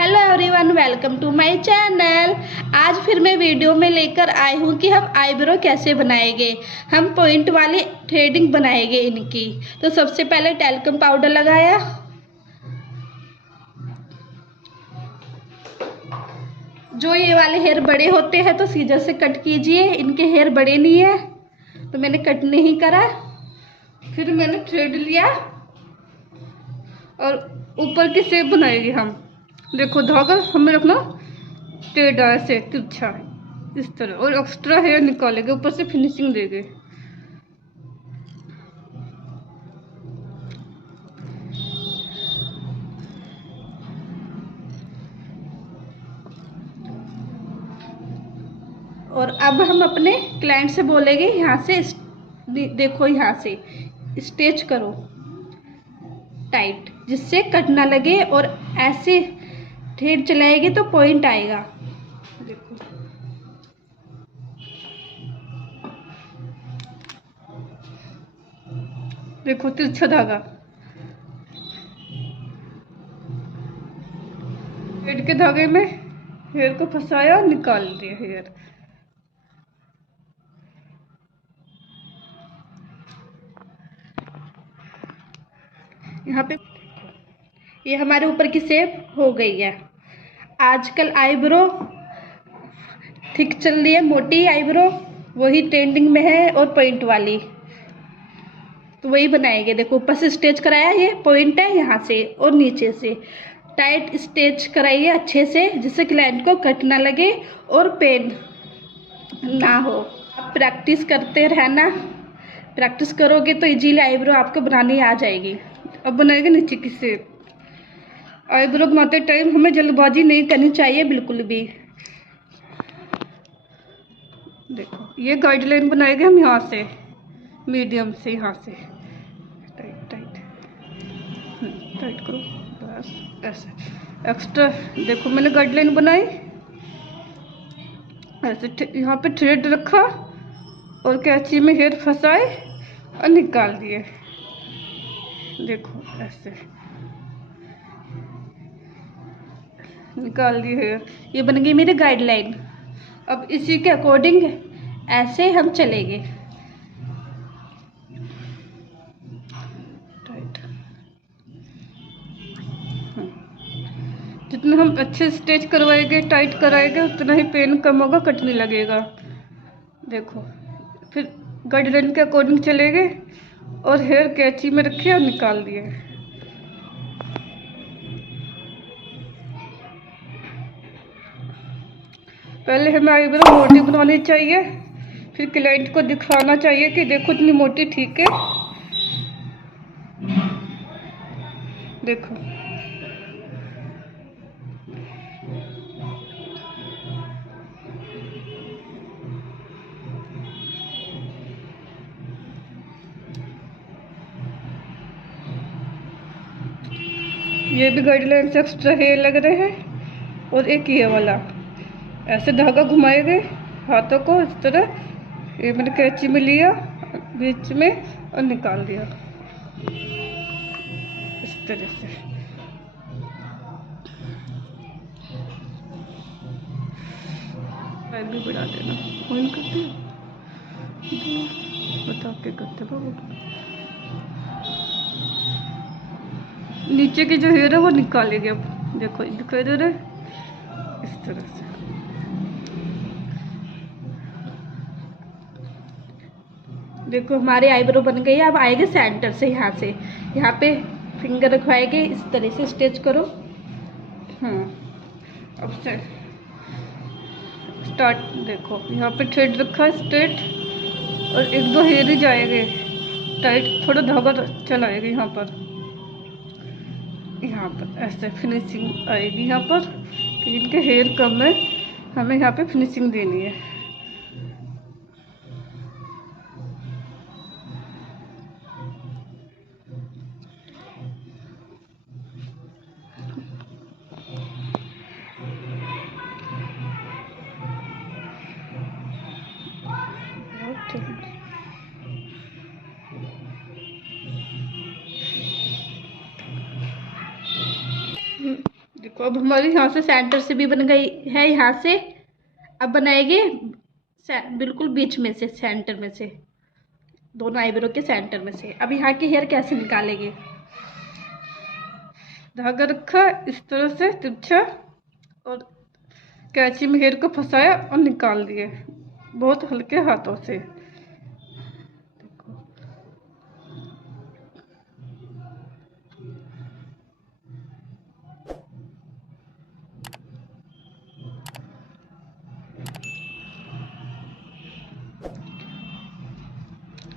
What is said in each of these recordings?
Hello everyone, welcome to my channel. आज फिर मैं वीडियो में लेकर आई हूँ कि हम आईब्रो कैसे बनाएंगे। हम पॉइंट वाली थ्रेडिंग बनाएंगे इनकी। तो सबसे पहले टैल्कम पाउडर लगाया। जो ये वाले हेयर बड़े होते हैं तो सीजर से कट कीजिए। इनके हेयर बड़े नहीं है तो मैंने कट नहीं करा। फिर मैंने थ्रेड लिया और ऊपर की शेप बनाएंगे हम। देखो धागा हमें रखना टेढ़ा ऐसे तिरछा इस तरह, और एक्स्ट्रा हेयर निकालेंगे, ऊपर से फिनिशिंग देंगे। और अब हम अपने क्लाइंट से बोलेंगे यहाँ से देखो, यहाँ से स्टिच करो टाइट, जिससे कट ना लगे, और ऐसे थ्रेड चलाएंगे तो पॉइंट आएगा। देखो देखो तिरछा धागा, थ्रेड के धागे में हेयर को फंसाया और निकाल दिया हेयर। यहाँ पे ये हमारे ऊपर की शेप हो गई है। आजकल आईब्रो थिक चल रही है, मोटी आईब्रो वही ट्रेंडिंग में है, और पॉइंट वाली तो वही बनाएंगे। देखो ऊपर से स्टिच कराया, ये पॉइंट है, यहाँ से और नीचे से टाइट स्टिच कराइए अच्छे से, जिससे क्लाइंट को कट ना लगे और पेन ना हो। आप प्रैक्टिस करते रहना, प्रैक्टिस करोगे तो इजीली आईब्रो आपको बनानी आ जाएगी। अब बनाएंगे नीचे की शेप। आईब्रो बनाते टाइम हमें जल्दबाजी नहीं करनी चाहिए बिल्कुल भी। देखो ये गाइडलाइन बनाएंगे हम यहाँ से, मीडियम से, यहाँ से टाइट टाइट टाइट करो बस ऐसे। एक्स्ट्रा देखो मैंने गाइडलाइन बनाई ऐसे, यहाँ पे थ्रेड रखा और कैंची में हेयर फंसाए और निकाल दिए। देखो ऐसे निकाल दिए हेयर। ये बन गई मेरी गाइडलाइन। अब इसी के अकॉर्डिंग ऐसे हम चलेंगे टाइट। जितना हम अच्छे स्टिच करवाएंगे, टाइट कराएंगे, उतना ही पेन कम होगा, कट नहीं लगेगा। देखो फिर गाइडलाइन के अकॉर्डिंग चलेंगे और हेयर कैंची में रखे और निकाल दिए। पहले हमें आईब्रो मोटी बनानी चाहिए, फिर क्लाइंट को दिखाना चाहिए कि देखो इतनी मोटी ठीक है। देखो ये भी गाइडलाइन से एक्स्ट्रा हेयर लग रहे हैं। और एक ये वाला ऐसे धागा घुमाएंगे हाथों को इस तरह, ये मैंने कैंची में लिया बीच में और निकाल दिया इस तरह से। बैग भी बढ़ा देना, ऑन करते बता के करते बाबू। नीचे की जो हेयर है वो निकालेंगे अब। देखो दिखाई दे रहा है इस तरह से। देखो हमारे आईब्रो बन गई है। अब आएंगे सेंटर से, यहाँ से यहाँ पे फिंगर रखवाएंगे, इस तरह से स्टिच करो। अब से स्टार्ट। देखो यहाँ पे थ्रेड रखा है स्ट्रेट, और एक दो हेयर ही जाएंगे टाइट, थोड़ा धागा चलाएंगे यहाँ पर ऐसे फिनिशिंग आएगी यहाँ पर कि इनके हेयर कम है, हमें यहाँ पे फिनिशिंग देनी है। देखो अब हमारी यहाँ से सेंटर से भी बन गई है, यहाँ से अब बनाएंगे बिल्कुल बीच में से, सेंटर में से, दोनों आईब्रो के सेंटर में से। अब यहाँ की हेयर कैसे निकालेंगे? धागा रखा इस तरह से तिरछा और कैंची में हेयर को फंसाया और निकाल दिए बहुत हल्के हाथों से।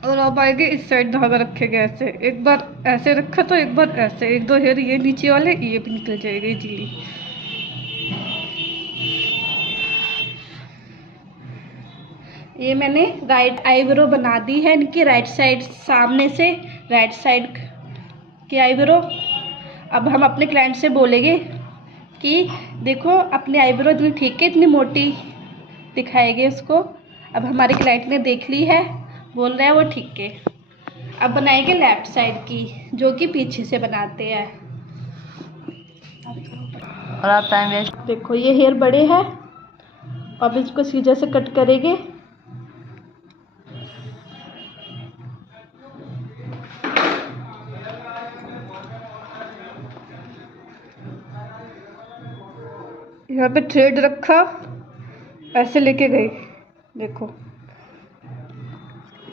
और अब आएंगे इस साइड, धागा रखेंगे ऐसे, एक बार ऐसे रखा तो एक बार ऐसे, एक दो हेयर ये नीचे वाले ये भी निकल जाएगा इजीली। ये मैंने राइट आईब्रो बना दी है इनकी, राइट साइड सामने से, राइट साइड की आईब्रो। अब हम अपने क्लाइंट से बोलेंगे कि देखो अपनी आईब्रो इतनी ठीक है, इतनी मोटी दिखाएंगे उसको। अब हमारे क्लाइंट ने देख ली है, बोल रहा है वो ठीक है। अब बनाएंगे लेफ्ट साइड की, जो कि पीछे से बनाते हैं। और आप टाइम वेस्ट। देखो ये हेयर बड़े हैं, अब इसको सीधे से कट करेंगे। यहाँ पे थ्रेड रखा, ऐसे लेके गई, देखो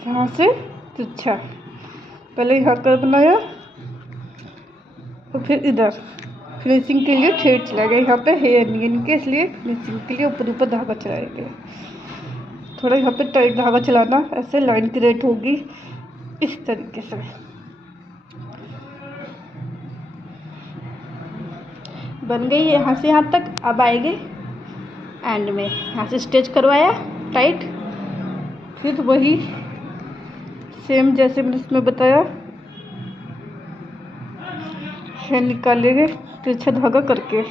यहाँ से तिरछा, पहले यहाँ कर बनाया और फिर इधर फिनिशिंग के लिए थ्रेड चला गया। यहाँ पे हेयर नहीं है इनके, इसलिए फिनिशिंग के लिए ऊपर ऊपर धागा चलाएंगे। थोड़ा यहाँ पे टाइट धागा चलाना, ऐसे लाइन क्रिएट होगी इस तरीके से। बन गई है यहाँ से यहाँ तक। अब आएंगे एंड में, यहाँ से स्टिच करवाया टाइट, फिर वही सेम जैसे मैंने इसमें बताया है, निकालेंगे तिरछा धागा करके।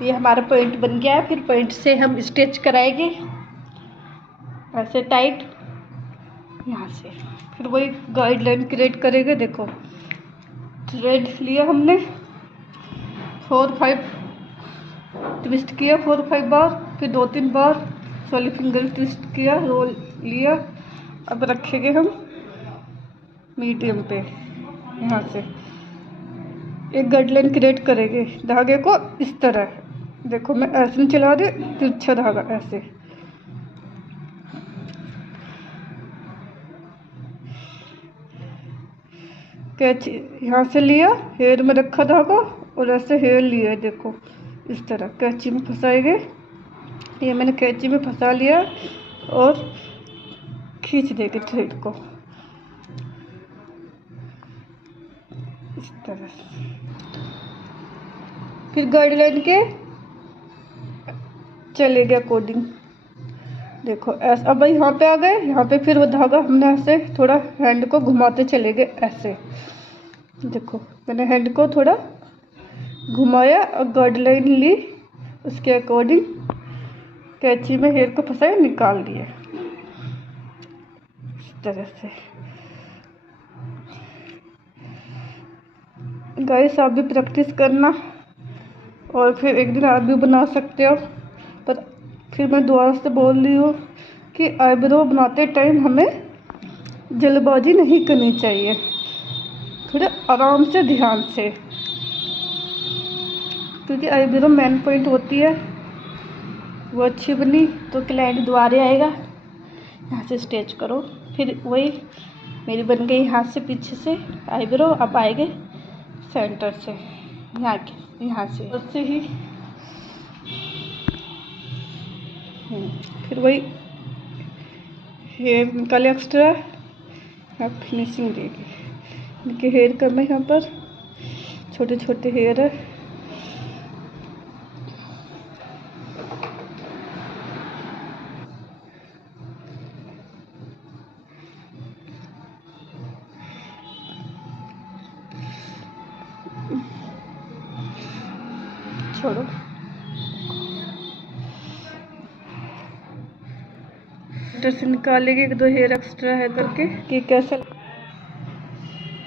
ये हमारा पॉइंट बन गया है, फिर पॉइंट से हम स्टिच कराएंगे ऐसे टाइट यहाँ से, फिर वही गाइडलाइन क्रिएट करेंगे। देखो थ्रेड लिया हमने, 4-5 ट्विस्ट किया, 4-5 बार, फिर 2-3 बार सॉली फिंगर ट्विस्ट किया, रोल लिया। अब रखेंगे हम मीडियम पे, यहाँ से एक गाइडलाइन क्रिएट करेंगे धागे को इस तरह। देखो मैं ऐसे नहीं चला रही, तिरछा धागा ऐसे, कैची यहाँ से लिया, हेयर में रखा धागा और ऐसे हेयर लिया, देखो इस तरह कैची में फंसाएंगे। ये मैंने कैची में फंसा लिया और खींच देंगे थ्रेड को इस तरह से। फिर गाइडलाइन के चलेंगे अकॉर्डिंग, देखो ऐसा। अब यहाँ पे आ गए, यहाँ पे फिर वो धागा हमने ऐसे थोड़ा हैंड को घुमाते चले गए ऐसे। देखो मैंने हैंड को थोड़ा घुमाया और गाइडलाइन ली, उसके अकॉर्डिंग कैंची में हेयर को फंसाया, निकाल दिया इस तरह से। गाइस आप भी प्रैक्टिस करना और फिर एक दिन आप भी बना सकते हो। पर फिर मैं दोबारा से बोल रही हूँ कि आईब्रो बनाते टाइम हमें जल्दबाजी नहीं करनी चाहिए, थोड़ा आराम से ध्यान से, क्योंकि आईब्रो मेन पॉइंट होती है। वो अच्छी बनी तो क्लाइंट दोबारा आएगा। यहाँ से स्टिच करो, फिर वही मेरी बन गई हाथ से पीछे से आईब्रो। अब आएंगे सेंटर से, यहाँ से उससे ही फिर वही हेयर निकाले एक्स्ट्रा, अब फिनिशिंग देगी। इनके हेयर कम है, यहाँ पर छोटे छोटे हेयर है। छोड़ो। से निकालेंगे 1-2 हेयर एक्स्ट्रा है करके कि कैसा।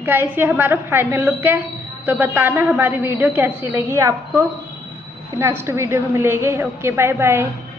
गाइस ये हमारा फाइनल लुक है, तो बताना हमारी वीडियो कैसी लगी आपको। नेक्स्ट वीडियो में मिलेंगे। Okay bye bye.